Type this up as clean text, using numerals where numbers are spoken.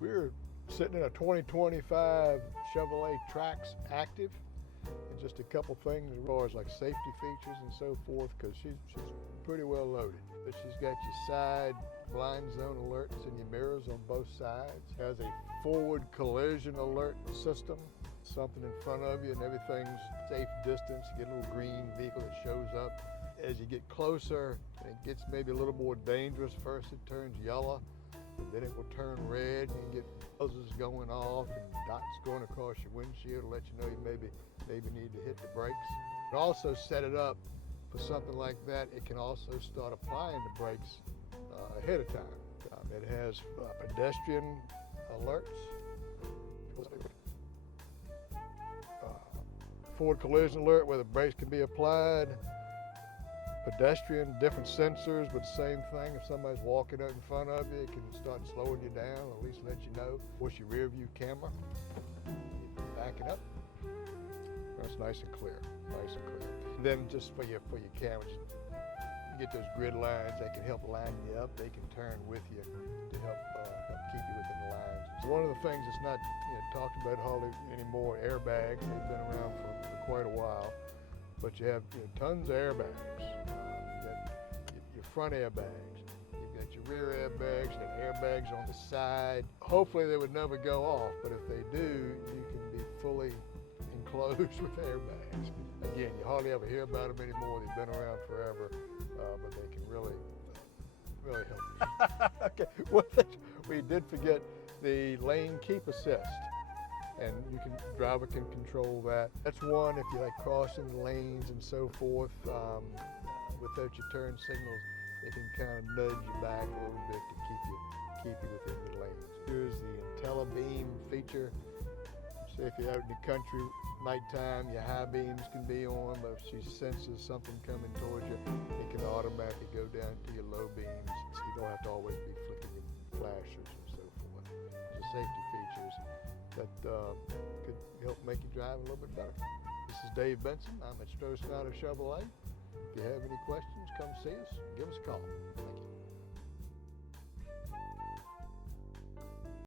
We're sitting in a 2025 Chevrolet Trax ACTIV, and just a couple things as far as like safety features and so forth, because she's pretty well loaded. But she's got your side blind zone alerts and your mirrors on both sides. Has a forward collision alert system, something in front of you and everything's safe distance. You get a little green vehicle that shows up. As you get closer, it gets maybe a little more dangerous. First it turns yellow, and then it will turn red, and you get buzzes going off and dots going across your windshield to let you know you maybe need to hit the brakes. It also set it up for something like that. It can also start applying the brakes ahead of time. It has pedestrian alerts, forward collision alert where the brakes can be applied, pedestrian, different sensors, but the same thing. If somebody's walking out in front of you, it can start slowing you down, or at least let you know. What's your rear view camera? Back it up. That's nice and clear, nice and clear. And then just for your cameras, you get those grid lines. They can help line you up. They can turn with you to help keep you within the lines. So one of the things that's not talked about hardly anymore, airbags. They've been around for quite a while, but you have tons of airbags. You got your front airbags. You've got your rear airbags. You got airbags on the side. Hopefully they would never go off, but if they do, you can be fully enclosed with airbags. Again, you hardly ever hear about them anymore. They've been around forever, but they can really help you. Okay, we did forget the lane keep assist, and driver can control that. That's one if you like crossing the lanes and so forth. Without your turn signals, it can kind of nudge you back a little bit to keep you within the lanes. Here's the IntelliBeam feature. So if you're out in the country, nighttime, your high beams can be on, but if she senses something coming towards you, it can automatically go down to your low beams, so you don't have to always be flicking your flashers and so forth. Those are safety features that could help make you drive a little bit better. This is Dave Benson. I'm at Strosnider Chevrolet. If you have any questions, come see us. Give us a call. Thank you.